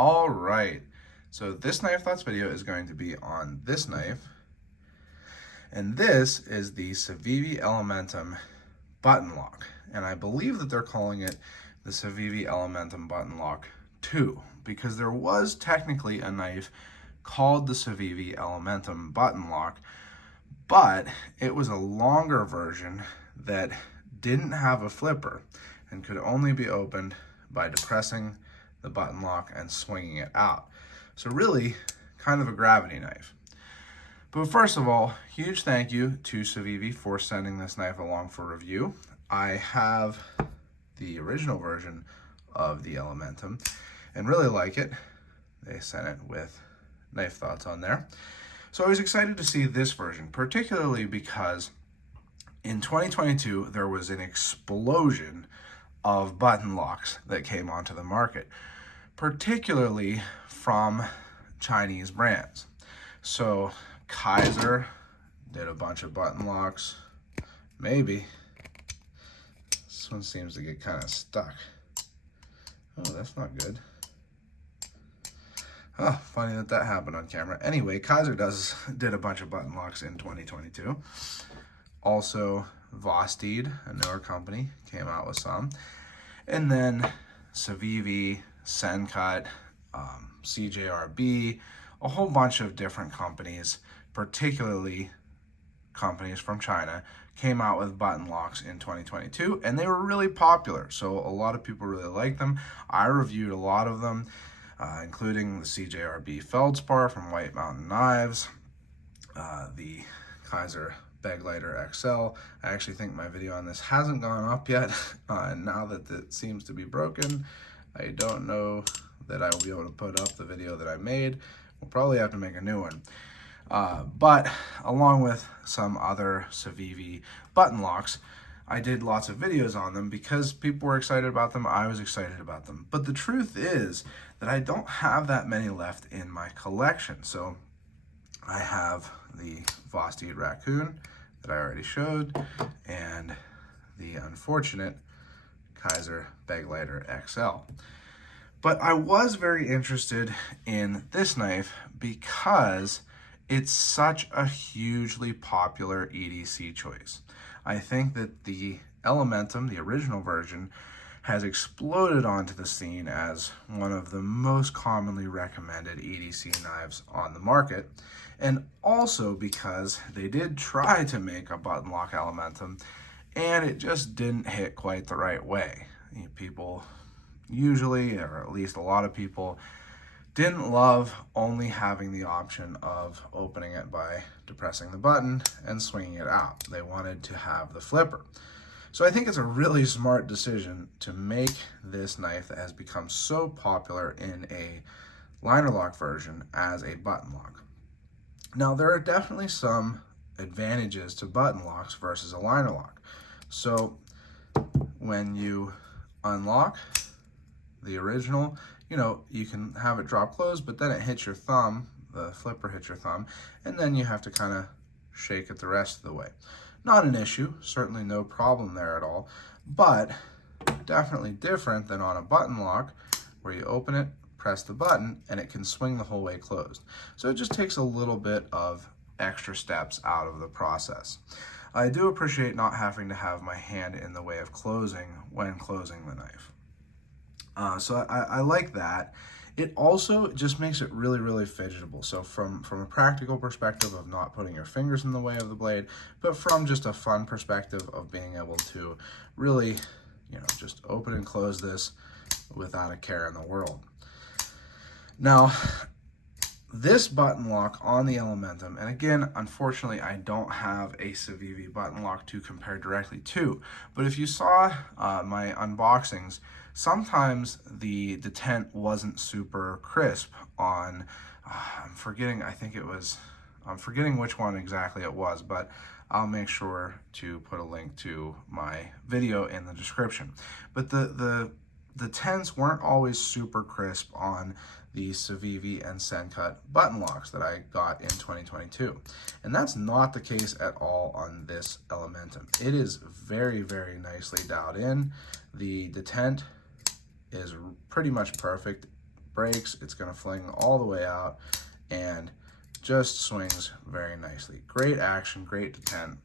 All right, so this knife thoughts video is going to be on this knife, and this is the Civivi Elementum button lock, and I believe that they're calling it the Civivi Elementum button lock 2 because there was technically a knife called the Civivi Elementum button lock, but it was a longer version that didn't have a flipper and could only be opened by depressing the button lock and swinging it out. So really kind of a gravity knife. But first of all, huge thank you to Civivi for sending this knife along for review. I have the original version of the Elementum and really like it. They sent it with knife thoughts on there. So I was excited to see this version, particularly because in 2022, there was an explosion of button locks that came onto the market, particularly from Chinese brands. So Kaiser did a bunch of button locks. Maybe. This one seems to get kind of stuck. Oh, that's not good. Oh, funny that happened on camera. Anyway, Kaiser did a bunch of button locks in 2022. Also, Vosteed, a newer company, came out with some. And then Civivi, Sencut, CJRB, a whole bunch of different companies, particularly companies from China, came out with button locks in 2022, and they were really popular. So a lot of people really liked them. I reviewed a lot of them, including the CJRB Feldspar from White Mountain Knives, the Kaiser Baglighter XL. I actually think my video on this hasn't gone up yet, and now that it seems to be broken, I don't know that I will be able to put up the video that I made. We'll probably have to make a new one. But along with some other Civivi button locks, I did lots of videos on them because people were excited about them. I was excited about them. But the truth is that I don't have that many left in my collection. So I have the Vosteed Raccoon that I already showed, and the unfortunate Kaiser Baglighter XL. But I was very interested in this knife because it's such a hugely popular EDC choice. I think that the Elementum, the original version, has exploded onto the scene as one of the most commonly recommended EDC knives on the market, and also because they did try to make a button lock Elementum, and it just didn't hit quite the right way. People usually, or at least a lot of people, didn't love only having the option of opening it by depressing the button and swinging it out. They wanted to have the flipper. So I think it's a really smart decision to make this knife that has become so popular in a liner lock version as a button lock. Now, there are definitely some advantages to button locks versus a liner lock. So when you unlock the original, you can have it drop closed, but then it hits your thumb, the flipper hits your thumb, and then you have to kind of shake it the rest of the way. Not an issue, certainly no problem there at all, but definitely different than on a button lock where you open it, press the button, and it can swing the whole way closed. So it just takes a little bit of extra steps out of the process. I do appreciate not having to have my hand in the way of closing when closing the knife. So I like that. It also just makes it really, really fidgetable. So from a practical perspective of not putting your fingers in the way of the blade, but from just a fun perspective of being able to really, just open and close this without a care in the world. Now, this button lock on the Elementum, and again, unfortunately, I don't have a Civivi button lock to compare directly to, but if you saw my unboxings, sometimes the detent wasn't super crisp on, I'm forgetting which one exactly it was, but I'll make sure to put a link to my video in the description. But the tents weren't always super crisp on the Civivi and Sencut button locks that I got in 2022. And that's not the case at all on this Elementum. It is very, very nicely dialed in. The detent is pretty much perfect breaks, it's going to fling all the way out and just swings very nicely. Great action, great detent.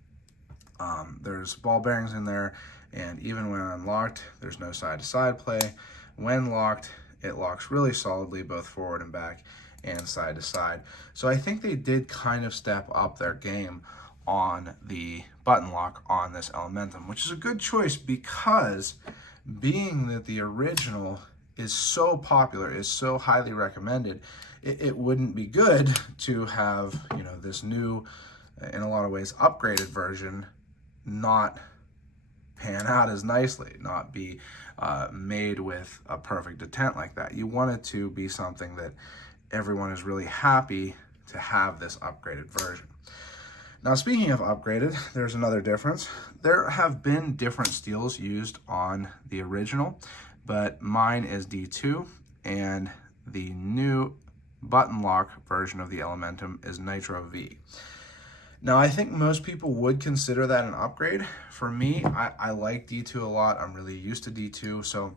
There's ball bearings in there, and even when unlocked, there's no side-to-side play. When locked, it locks really solidly both forward and back and side to side. So I think they did kind of step up their game on the button lock on this Elementum, which is a good choice because being that the original is so popular, is so highly recommended, it wouldn't be good to have, you know, this new, in a lot of ways, upgraded version not pan out as nicely, not be made with a perfect detent like that. You want it to be something that everyone is really happy to have this upgraded version. Now, speaking of upgraded, there's another difference. There have been different steels used on the original, but mine is D2, and the new button lock version of the Elementum is Nitro V. Now, I think most people would consider that an upgrade. For me, I like D2 a lot. I'm really used to D2, so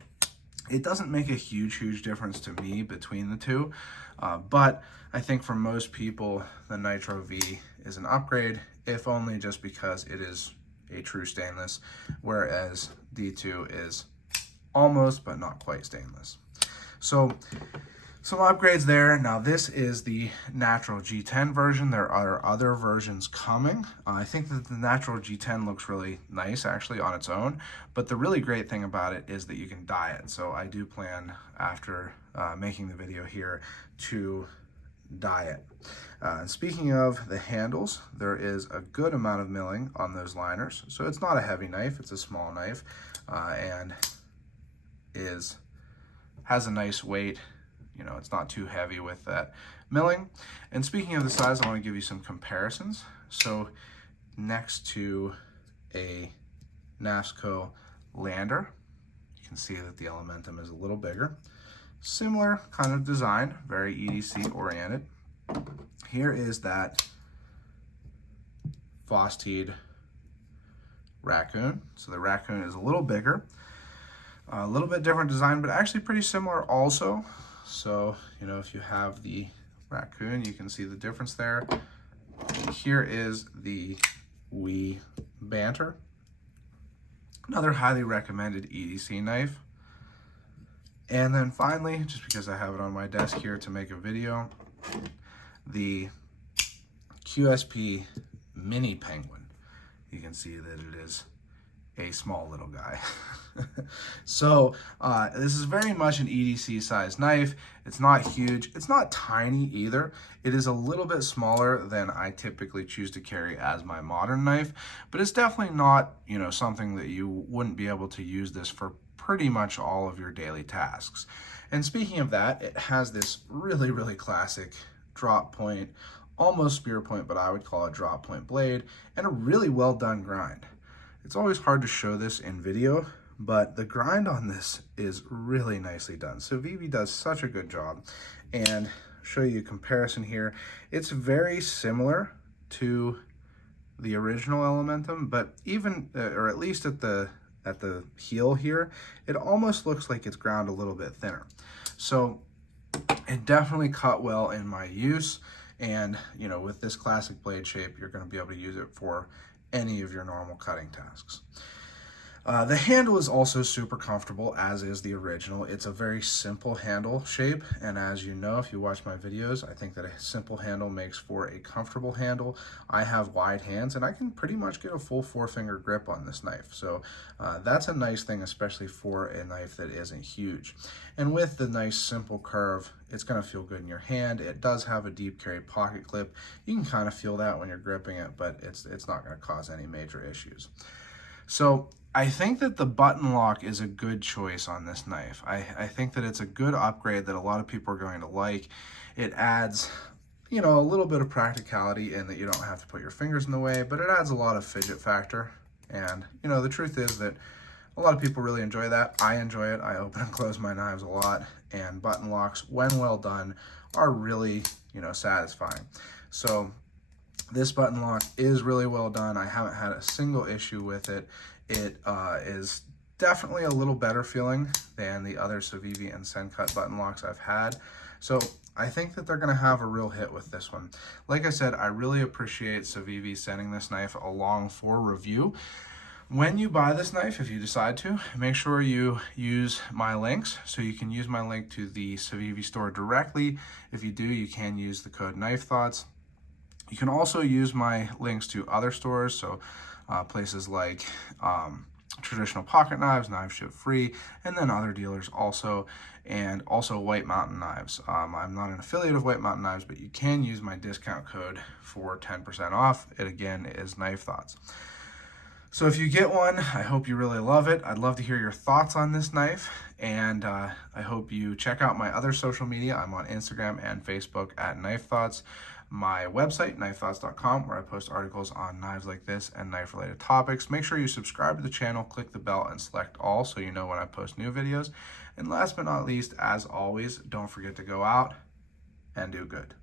it doesn't make a huge difference to me between the two. But I think for most people, the Nitro V is an upgrade, if only just because it is a true stainless, whereas D2 is almost but not quite stainless. So some upgrades there. Now this is the natural G10 version. There are other versions coming. I think that the natural G10 looks really nice actually on its own, but the really great thing about it is that you can dye it. So I do plan after making the video here to dye it. Speaking of the handles, there is a good amount of milling on those liners. So it's not a heavy knife, it's a small knife, and has a nice weight. You know, it's not too heavy with that milling. And speaking of the size, I want to give you some comparisons. So next to a NASCO Lander, you can see that the Elementum is a little bigger. Similar kind of design, very EDC oriented. Here is that Fosteed Raccoon. So the Raccoon is a little bigger, a little bit different design, but actually pretty similar also. So, you know, if you have the Raccoon, you can see the difference there. Here is the Wee Banter. Another highly recommended EDC knife. And then finally, just because I have it on my desk here to make a video, the QSP Mini Penguin. You can see that it is a small little guy. So this is very much an EDC size knife. It's not huge. It's not tiny either. It is a little bit smaller than I typically choose to carry as my modern knife, but it's definitely not, you know, something that you wouldn't be able to use this for pretty much all of your daily tasks. And speaking of that, it has this really classic drop point, almost spear point, but I would call it drop point blade, and a really well done grind. It's always hard to show this in video, but the grind on this is really nicely done. Civivi does such a good job. And show you a comparison here. It's very similar to the original Elementum, but even, or at least at the heel here, it almost looks like it's ground a little bit thinner. So it definitely cut well in my use. And, you know, with this classic blade shape, you're going to be able to use it for any of your normal cutting tasks. The handle is also super comfortable, as is the original. It's a very simple handle shape, and as you know, if you watch my videos, I think that a simple handle makes for a comfortable handle. I have wide hands, and I can pretty much get a full 4-finger grip on this knife, so that's a nice thing, especially for a knife that isn't huge. And with the nice simple curve, it's going to feel good in your hand. It does have a deep carry pocket clip. You can kind of feel that when you're gripping it, but it's not going to cause any major issues. So I think that the button lock is a good choice on this knife. I think that it's a good upgrade that a lot of people are going to like. It adds, you know, a little bit of practicality in that you don't have to put your fingers in the way, but it adds a lot of fidget factor. And, you know, the truth is that a lot of people really enjoy that. I enjoy it. I open and close my knives a lot, and button locks, when well done, are really, you know, satisfying. So this button lock is really well done. I haven't had a single issue with it. It is definitely a little better feeling than the other Civivi and Sencut button locks I've had. So I think that they're going to have a real hit with this one. Like I said, I really appreciate Civivi sending this knife along for review. When you buy this knife, if you decide to, make sure you use my links. So you can use my link to the Civivi store directly. If you do, you can use the code Knife Thoughts. You can also use my links to other stores, so places like Traditional Pocket Knives, Knife Ship Free, and then other dealers also, and also White Mountain Knives. I'm not an affiliate of White Mountain Knives, but you can use my discount code for 10% off. It again is Knife Thoughts. So if you get one, I hope you really love it. I'd love to hear your thoughts on this knife, and I hope you check out my other social media. I'm on Instagram and Facebook at Knife Thoughts. My website, knifethoughts.com, where I post articles on knives like this and knife-related topics. Make sure you subscribe to the channel, click the bell, and select all so you know when I post new videos. And last but not least, as always, don't forget to go out and do good.